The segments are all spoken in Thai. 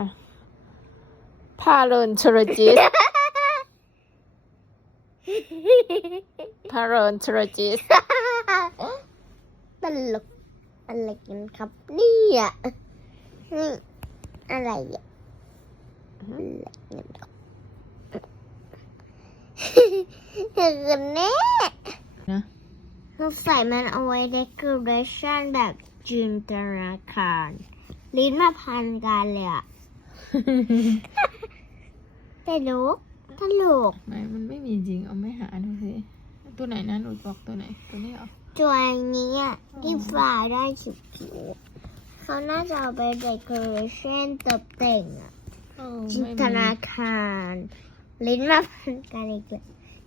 นะพาเรินชรจิตพาเรินชรจิตตลกอะไรกันครับเนี่ยนี่อะไรอะอะไรกันครับคือแน่นะเราใส่มันเอาไว้ decoration แบบจินตนาการ ลิ้นมาพันกันเลยอะ ตลกตลกไหนมันไม่มีจริงเอาไม่หาดูสิตัวไหนนะหนูบอกตัวไหนตัวนี้เหรอตัวนี้อะที่ฝาได้สิบผิวเขาน่าจะเอาไป decoration ตกแต่งอะโอ้จินไม่ตมีนาการลิ้นมาพันกันอีกแล้ว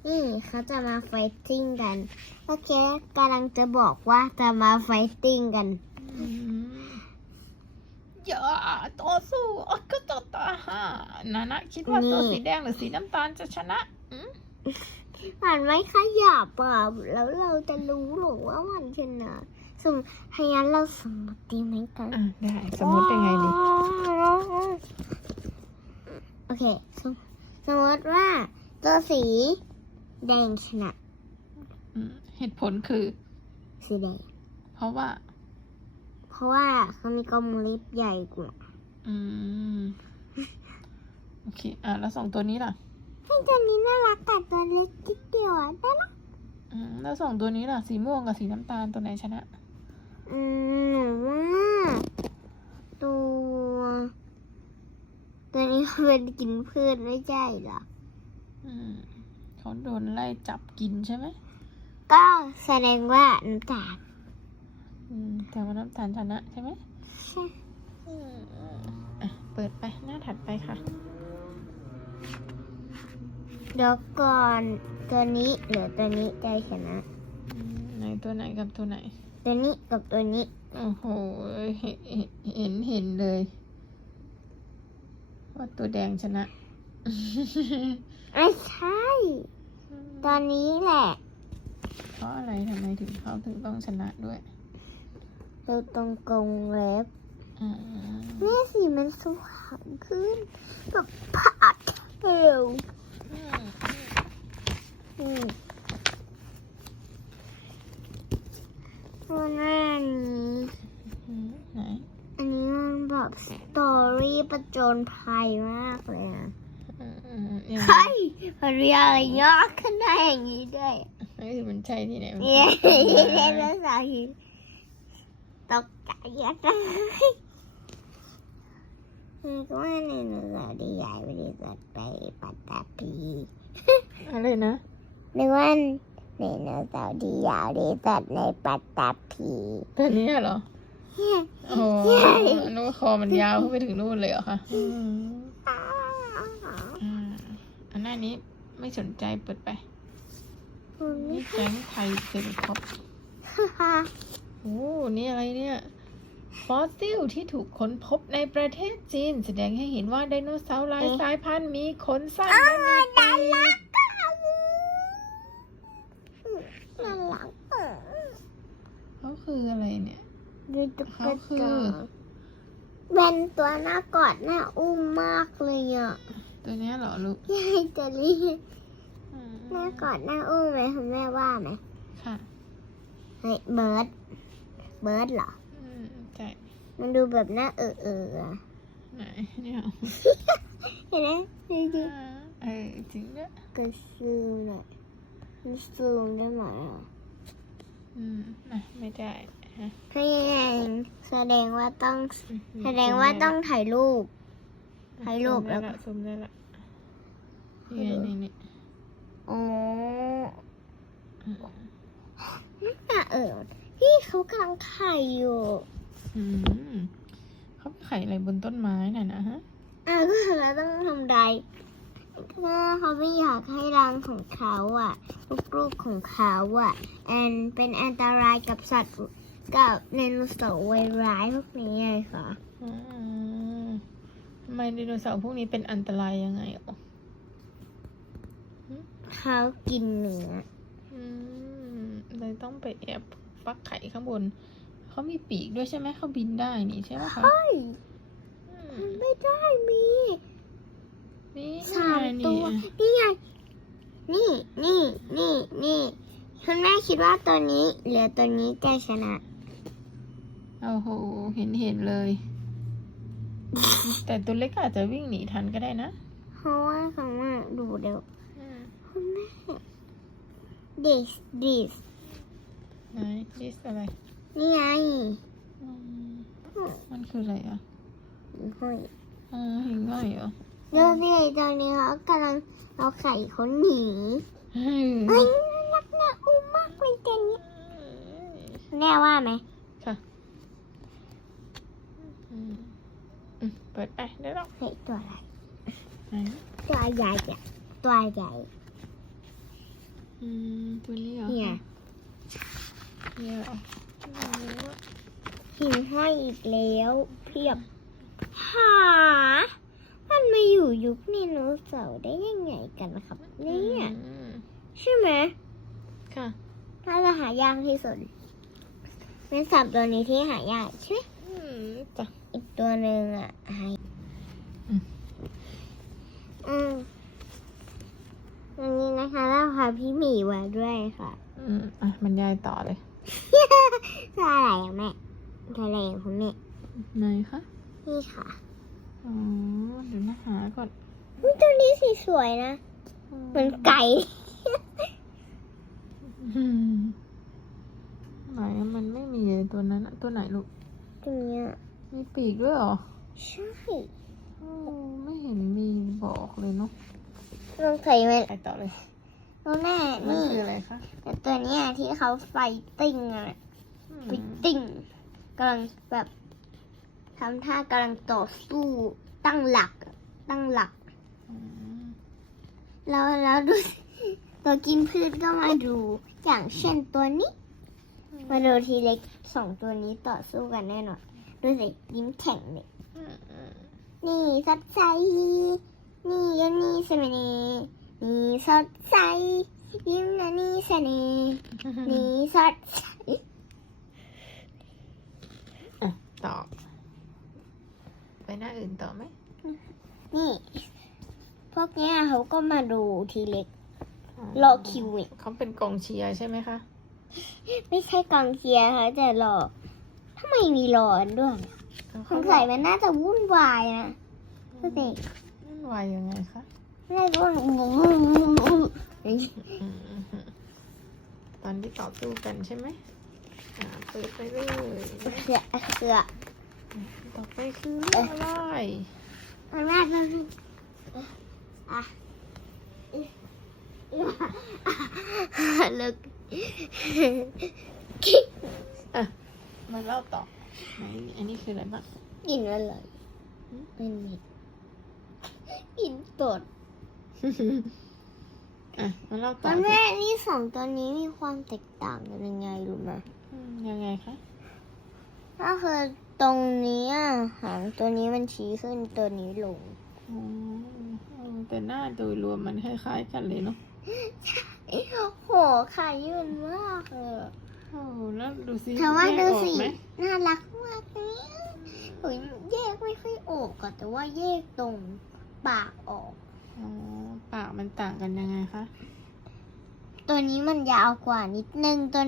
นี่เขาจะมาไฟติ้งกัน โอเคกำลังจะบอกว่าจะมาไฟติ้งกัน อืม อย่าต่อสู้อ๋อก็ต่อตาหานานะคิดว่าตัวสีแดงหรือสีน้ำตาลจะชนะอืมมันไม่ขยับอะแล้วเราจะรู้หรอว่ามันชนะสมมติให้งั้นเราสมมติดีไหมกันอะได้สมมติยังไงดีโอเคสมสมมติว่าตัวสีแดงชนะอืมเหตุผลคือ สีแดง เพราะว่าเพ ราะว่าเขามีกลมลิฟใหญ่กว่าอืม โอเค อะ แล้วสองตัวนี้ล่ะให้ตัวนี้น่ารักแต่ตัวเล็กนิดเดียวอะได้ละอืมแล้วสองตัวนี้ล่ะ สีม่วงกับสีน้ำตาลตัวไหนชนะ อืมหนูว่าตัว ตัวนี้เขาเป็นกินพืชไม่ใช่เหรอ อืมเขาโดนไล่จับกินใช่ไหม ก็แสดงว่าน้ำตาลอืม แต่ว่าน้ำตาลชนะใช่ไหมใช่อืมอะเปิดไปหน้าถัดไปค่ะ เดี๋ยวก่อนตัวนี้หรือตัวนี้ใจชนะอืมไหนตัวไหนกับตัวไหน ตัวนี้กับตัวนี้ โอ้โหเห็นเห็นเห็นเลย ว่าตัวแดงชนะ ไม่ใช่ ตอนนี้แหละ เพราะอะไรทำไมถึงเขาถึงต้องชนะด้วย ตัวตรงกรงเล็บอืมเนี่ยสีมันสว่างขึ้นแบบพัดเร็วอืมอืมตัวหน้านี้อืมไหนอันนี้มันแบบสตอรี่ประจนภัยมากเลยนะอืมอืมยังไงเฮ้ยมันมีอะไรยากขึ้นได้อย่างนี้ด้วยเฮ้ยมันใช่ที่ไหนวะเนี่ยเล่นภาษาหิน ตกใจยัดเลยคือก็ว่าในหนังสือดีใหญ่บริษัทไปปัตตาพีอะไรนะนึกว่าในหนังสือดีใหญ่บริษัทในปัตตาพีตัวนี้เหรอโอ้โหนึกว่าคอมันยาวขึ้นไปถึงนู่นเลยเหรอคะค่ะอันหน้านี้ไม่สนใจเปิดไปนี่แก๊งไทยเซนิคอป โอ้นี่อะไรเนี่ย ฟอสซิลที่ถูกค้นพบในประเทศจีน แสดงให้เห็นว่าไดโนเสาร์หลายสายพันธุ์มีขนสั้นและมีปีกน่ารักเขาคืออะไรเนี่ยดูตุ๊กเขาคือเป็นตัวหน้ากอดหน้าอุ้มมากเลยอะ ตัวเนี้ยเหรอลูกยายจะเรียกอืมหน้ากอดหน้าอุ้มไหมคุณแม่ว่าไหมค่ะ เฮ้ยเบิร์ด เบิร์ดเหรอ อืมใช่มันดูแบบหน้าเออเอออะไหนเนี่ยเห็นไหมดูดิอ่าเออจริงด้วยกระซูมหน่อยมันซูมได้ไหมอะอืมอะไม่ได้ฮะให้แสดงว่าต้องแสดงว่าต้องถ่ายรูป ถ่ายรูปซูมแล้ได้วละซูมได้ละนี่ไงนี่นี่อ๋ออืมหน้าเออ พี่เขากำลังไข่อยู่อืมเขาไปไข่อะไรบนต้นไม้น่ะนะฮะ อะก็เราต้องทำได้ถ้าเขาไม่อยากให้รังของเขาอะลูกๆของเขาอะแอนเป็นอันตรายกับสัตว์กับไดโนเสาร์ไวร้ายพวกนี้ไงคะอืมทำไมไดโนเสาร์พวกนี้เป็นอันตรายยังไงอะเขากินเนื้ออืมเลยต้องไปแอบ ฟักไข่ข้างบน เขามีปีกด้วยใช่ไหมเขาบินได้นี่ใช่ไหมคะเฮ้ยอืมไม่ได้นี่ไง นี่ นี่ นี่ นี่คุณแม่คิดว่าตัวนี้เหลือตัวนี้จะชนะ โอ้โห เห็นเห็นเลย แต่ตัวเล็กอาจจะวิ่งหนีทันก็ได้นะ เพราะว่าเขามาดูเดี๋ยวคุณแม่ this this ไหนดิสอะไร นี่ไงอืมมันคืออะไรอะเฮ้ยอ๋อหิ่งห้อยเหรอดูสิตอนนี้เขากำลังเอาไข่เขาหนีอืมเฮ้ยน่ารักน่าอุ้มมากเลยตัวนี้แน่ว่าไหมค่ะอืมอืมเปิดไปได้แล้วเฮ้ยตัวอะไรไหนตัวใหญ่อะตัวใหญ่อืมตัวนี้เหรอเนี่ย เนี่ยเหรอไม่รู้อะหิ่งห้อยอีกแล้วเพียบหามันมาอยู่ยุคไดโนเสาร์ได้ยังไงกันนะครับเนี่ยอืมใช่ไหมค่ะน่าจะหายากที่สุดเป็นสัตว์ตัวนี้ที่หายากใช่ไหมอืมจ้ะอีกตัวหนึ่งอะหายอืมอืมอันนี้นะคะเราพาพี่หมีมาด้วยค่ะ อืมอะบรรยายต่อเลย ตัวอะไรอะแม่ตัวอะไรของคุณแม่ไหนคะนี่ค่ะอ๋อเดี๋ยวนะหาก่อนอุ๊ยตัวนี้สีสวยนะเหมือนไก่อืมไหนอะมันไม่มีเลยตัวนั้นอะตัวไหนลูกตัวเนี้ยมีปีกด้วยเหรอใช่โอ้ไม่เห็นมีบอกเลยเนาะลองใส่ไว้ไปต่อเลย ตัวแม่มันนี่คืออะไรคะแต่ตัวเนี้ยที่เขาไฟติ้งอะอืมไฟติ้งกำลังแบบทำท่ากำลังต่อสู้ตั้งหลักอะตั้งหลัก อืมแล้วแล้วดูตัวกินพืชก็มาดู อย่างเช่นตัวนี้ มาดูทีเล็กสองตัวนี้ต่อสู้กันแน่นอนดูสิยิ้มแข็งเลย อืมอืมนี่สดใสนี่ก็นี่ใช่ไหมนี่ นี่สดใส ยิ้มนะนี่ใช่ไหมนี่สดใสอะต่อไปหน้าอื่นต่อไหม นี่ พวกเนี้ยเขาก็มาดูทีเล็ก รอคิวเนี่ยเขาเป็นกองเชียร์ใช่ไหมคะ ไม่ใช่กองเชียร์เขาแต่รอทำไมมีรอกันด้วยสงสัยมันน่าจะวุ่นวายนะดูสิวุ่นวายยังไงคะ น่าจะวุ่นอืมตอนที่ต่อสู้กันใช่ไหมอ่าเปิดไปเลยเสือเสือต่อไปคือเรื่อะไรมันะอะลึกอะมาเล่าต่อไหนอันนี้คืออะไรบ้างกินอะไรเป็นมีกินตด อะมาเล่าต่ตออนสิแม่นี่สองตัวนี้มีความแตกต่างกันยังไงรู้ไหมอืมยังไงคะก็คือตรงนี้อะหางตัวนี้มันชี้ขึ้นตัวนี้ลงอ๋อเออแต่หน้าโดยรวมมันคล้ายๆกันเลยเนาะโหไข่ยืนมากเลยโอ้แล้วดูสิแต่ว่าแยกดูออกสิไหมน่ารักมากเลยเฮ้ยแยกไม่ค่อยออกอะแต่ว่าแยกตรงปากออกอ๋อ ปากมันต่างกันยังไงคะ ตัวนี้มันยาวกว่านิดนึงตัว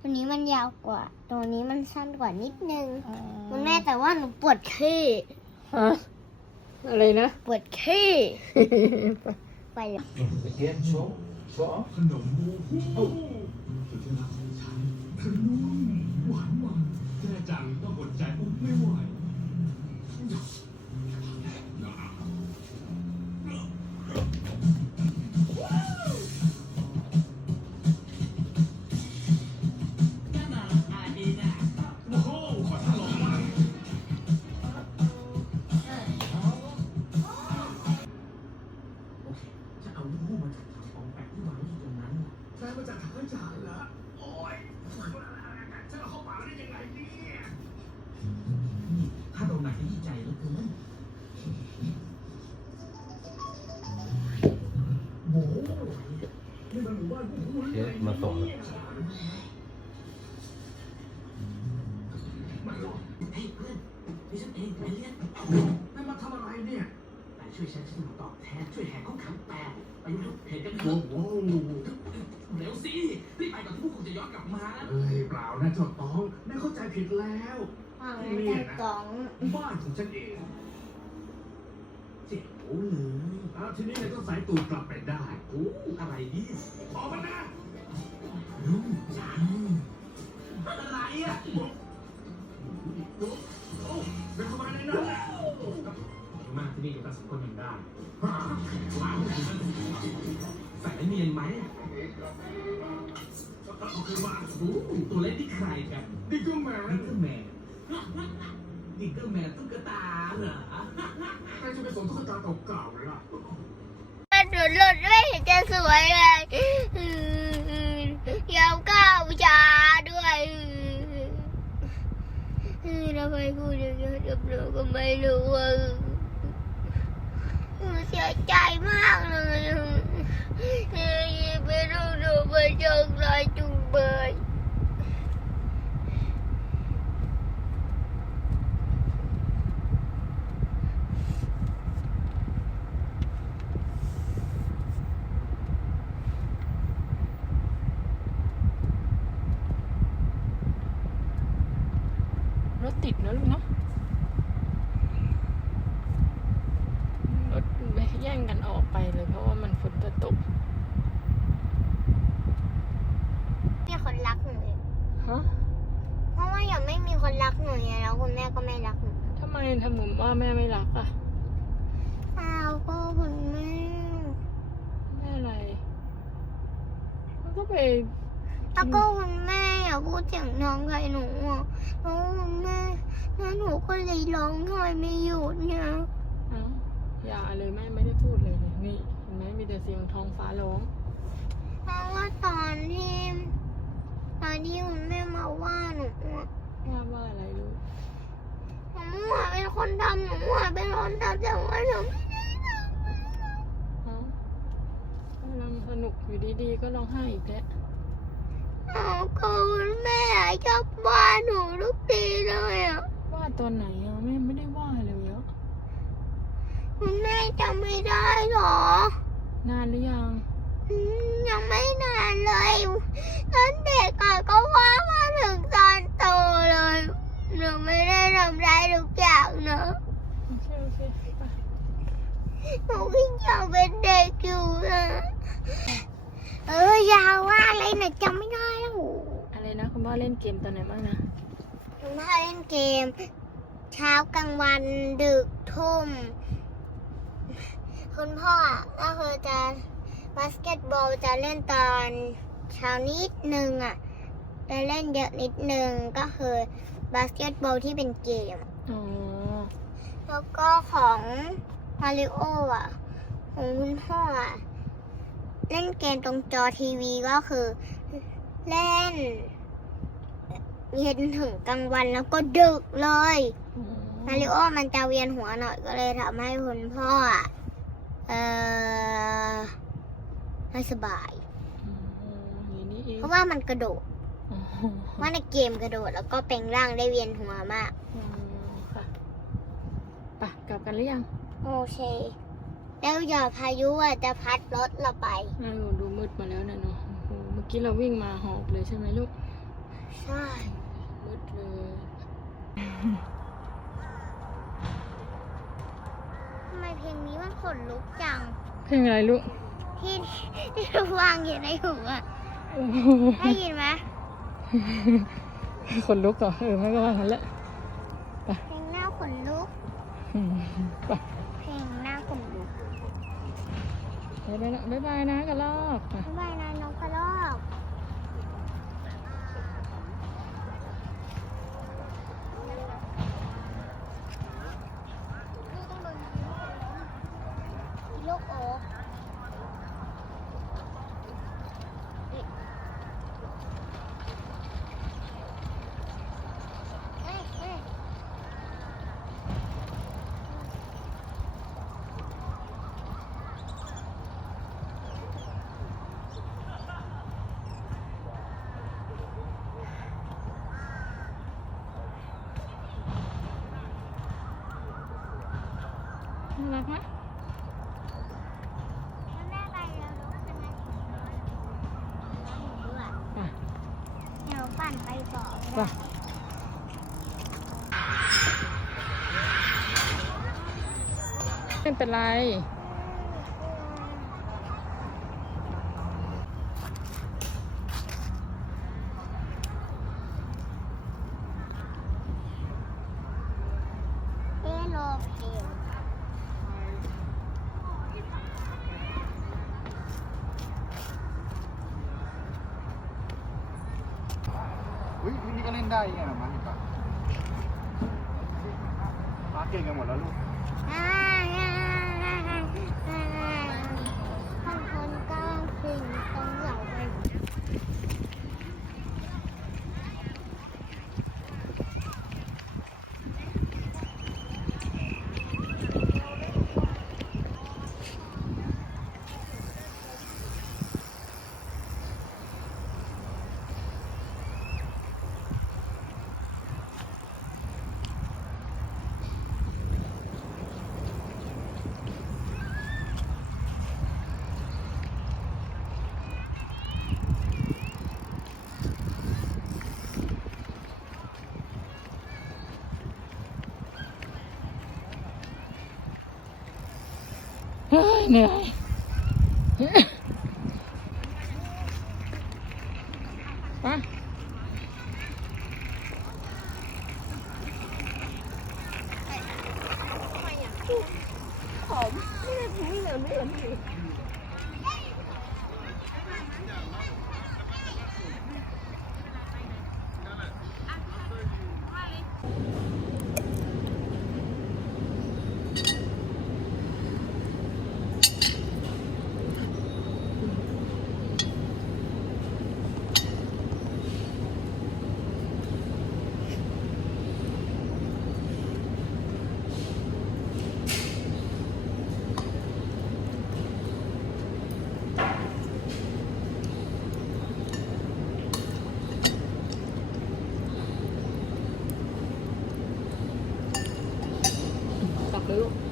ตัวนี้มันยาวกว่า ตัวนี้มันสั้นกว่านิดนึงอ๋อ คุณแม่แต่ว่าหนูปวดขี้ฮะอะไรนะ ปวดขี้ไปเลยเทียนโชว์โชว์ขนมบูฮูสุดที่รักขอ เอาทีนี้เนี่ยก็สายตูดกลับไปได้โอ้อะไรเนี่ยออกมานะนุ่มจังอะไรอะโอ้เดินเข้ามาในนั้นแหละมาที่นี่กับสองคนยังได้ว้าวใส่แล้วเนียนไหมเอาคืนมาโอ้ตัวเล็กที่ใครกันนี่ก็แม่ดิกเกอร์แมน ดิกเกอร์แมนตุ๊กตาเหรอใครจะไปสนตุ๊กตาเก่าๆล่ะกระโดดหลุดไม่เห็นจะสวยเลยอืมยาวก้าวจาด้วยอืมทำไมพูดอย่างนี้กับหนูก็ไม่รู้อะอืมเสียใจมากเลยอืมไม่รู้หนูไปเจอใครจุงเบย รถติดนะลูกเนาะรถแย่งกันออกไปเลยเพราะว่ามันฝนจะตก มีคนรักหนูเลย ฮะ เพราะว่ายังไม่มีคนรักหนูไงแล้วคุณแม่ก็ไม่รักหนู ทำไมทำเหมือนว่าแม่ไม่รักอะ อ้าวก็คุณแม่ แม่อะไร มันก็ไป แล้วก็คุณแม่อย่าพูดเสียงน้องใส่หนูอะแล้วคุณแม่แล้วหนูก็เลยร้องไห้ไม่หยุดเนี่ยเอ้าอย่าเลยแม่ไม่ได้พูดเลยเลยนี่เห็นไหมมีแต่เสียงท้องฟ้าร้องเพราะว่าตอนที่ตอนที่คุณแม่มาว่าหนูอะว่าว่าอะไรลูกหนูอะเป็นคนทำหนูอะเป็นคนทำแต่ว่าหนูไม่ได้ทำเอ้ากำลังสนุกอยู่ดีๆก็ร้องไห้อีกแล้ว อ้าวก็คุณแม่ชอบว่าหนูทุกทีเลยอะว่าตอนไหนอะแม่ไม่ได้ว่าเลยอะคุณแม่จำไม่ได้หรอ นานหรือยังอืมยังไม่นานเลยตอนเด็กอะก็ว่ามาถึงตอนโตเลยหนูไม่ได้ทำร้ายทุกอย่างเนอะโอเคโอเคไปหนูก็ยังเป็นเด็กอยู่นะเอออยาว่าอะไรนะจำไม่ได้แล้ วอะไรนะคุณพ่อเล่นเกมตอนไหนบ้างนะหนูมาเล่นเกม เช้ากลางวันดึกทุ่ม คุณพ่ออะก็คือจะบาสเกตบอลจะเล่นตอนเช้านิดนึงอะจะเล่นเยอะนิดนึงก็คือบาสเกตบอลที่เป็นเกมอ๋อแล้วก็ของมาริโออะ ของคุณพ่ออะ เล่นเกมตรงจอทีวีก็คือ เล่น เย็นถึงกลางวันแล้วก็ดึกเลยอ๋อมาริโอมันจะเวียนหัวหน่อยก็เลยทำให้คุณพ่ออะเออไม่สบายอ๋ออย่างนี้เองเพราะว่ามันกระโดดอ๋อว่าในเกมกระโดดแล้วก็เป็นร่างได้เวียนหัวมากอ๋อค่ะไปกลับกันหรือยัง โอเค แล้วอย่าพายุอะจะพัดรถเราไปน่าดูดูมืดมาแล้วนะเนาะโอ้โหเมื่อกี้เราวิ่งมาหอบเลยใช่ไหมลูก ใช่มืดเลยทำไมเพลงนี้มันขนลุกจัง เพลงอะไรลูกที่ที่วางอยู่ในหูอะโอ้โหได้ยินไหมคนลุกเหรอเออไม่ก็ว่างั้นแหละเพลงหน้าขนลุกอืมไปเพลงหน้าขนลุกไปแล้วนะบ๊ายบายนะกระลอกไปบ๊ายบายนะน้องกระรอกลูกโอ๊คเอ้ยเอ้ย น่ารักไหม ปั่นไปต่อไปไม่เป็นไร เอโลเพล อุ้ยวินี่ก็เล่นได้ยังไงล่ะมาเห็นปะมาเก่งกันหมดแล้วลูก อ่าอ่าอ่าอ่าอ่าบางคนก็ถึงตรงเหล่าไป เหนื่อยไป ตั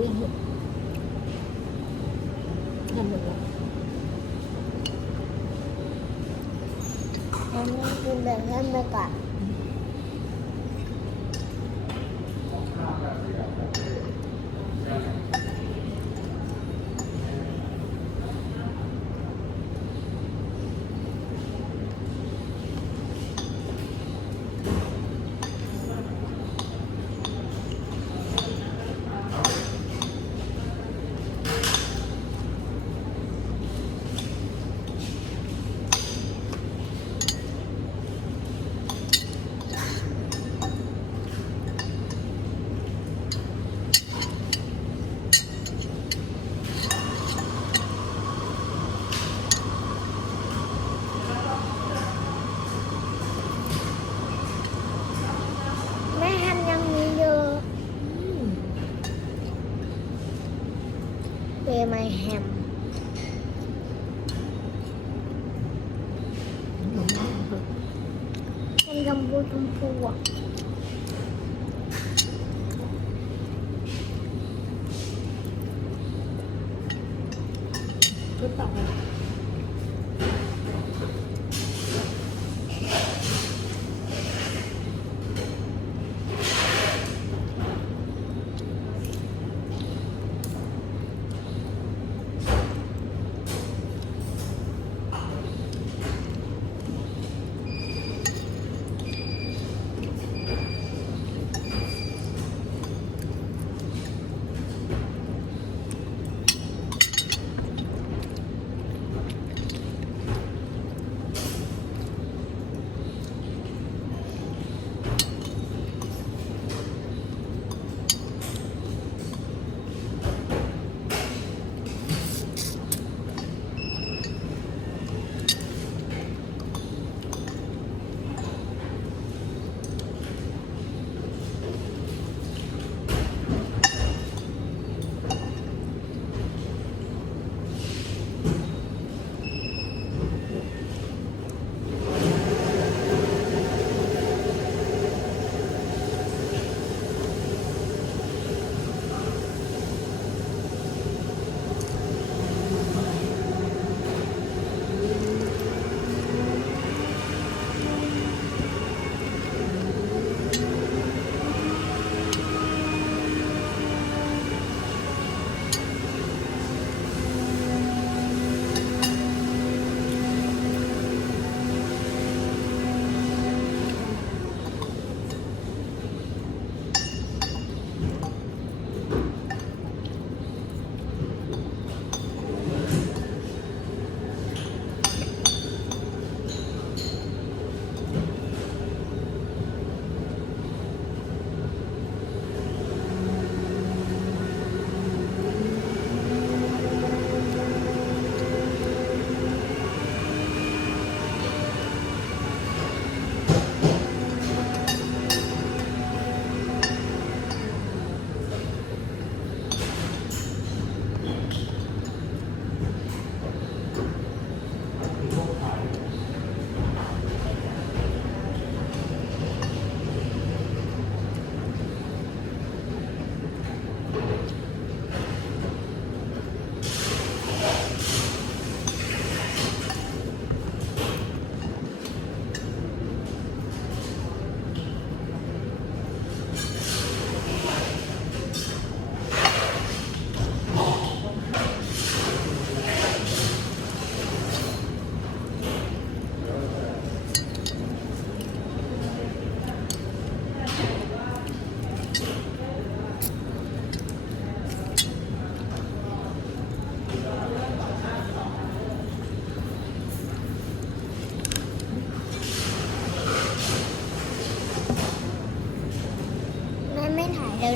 ทำหมดหรือยังลูกทำหมดแล้วอันนี้คือแบ่งให้ไปก่อน in my hand.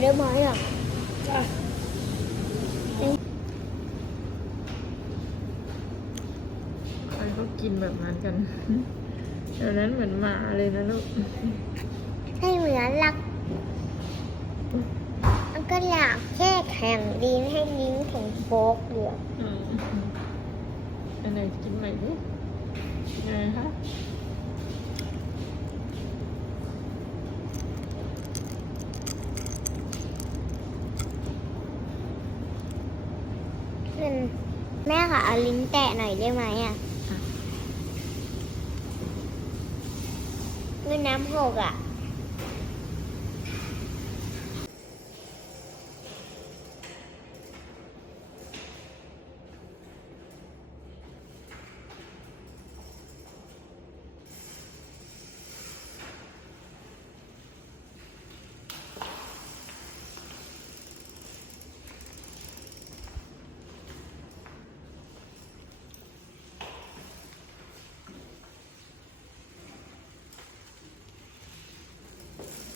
ได้ไหมอะใครก็กินแบบนั้นกันเดี๋ยวนั้นเหมือนหมาเลยนะลูก ให้เหมือนหลักมันก็อยากแค่แข่งลิ้นให้ลิ้นของโฟกเหลืออืมอันไหนกินใหม่ดิไงคะ เป็นแม่ค่ะ เอาลิ้นแตะหน่อยได้ไหมอะเงินน้ำหกอะ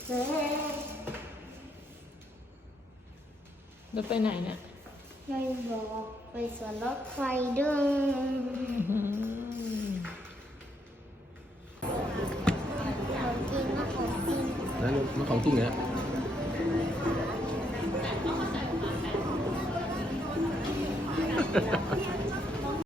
แล้วไปไหนเนี่ย ไม่บอกไปสวนรถไฟด้วยของจริงก็ของจริงนั่นมันของจริงเนี่ยะ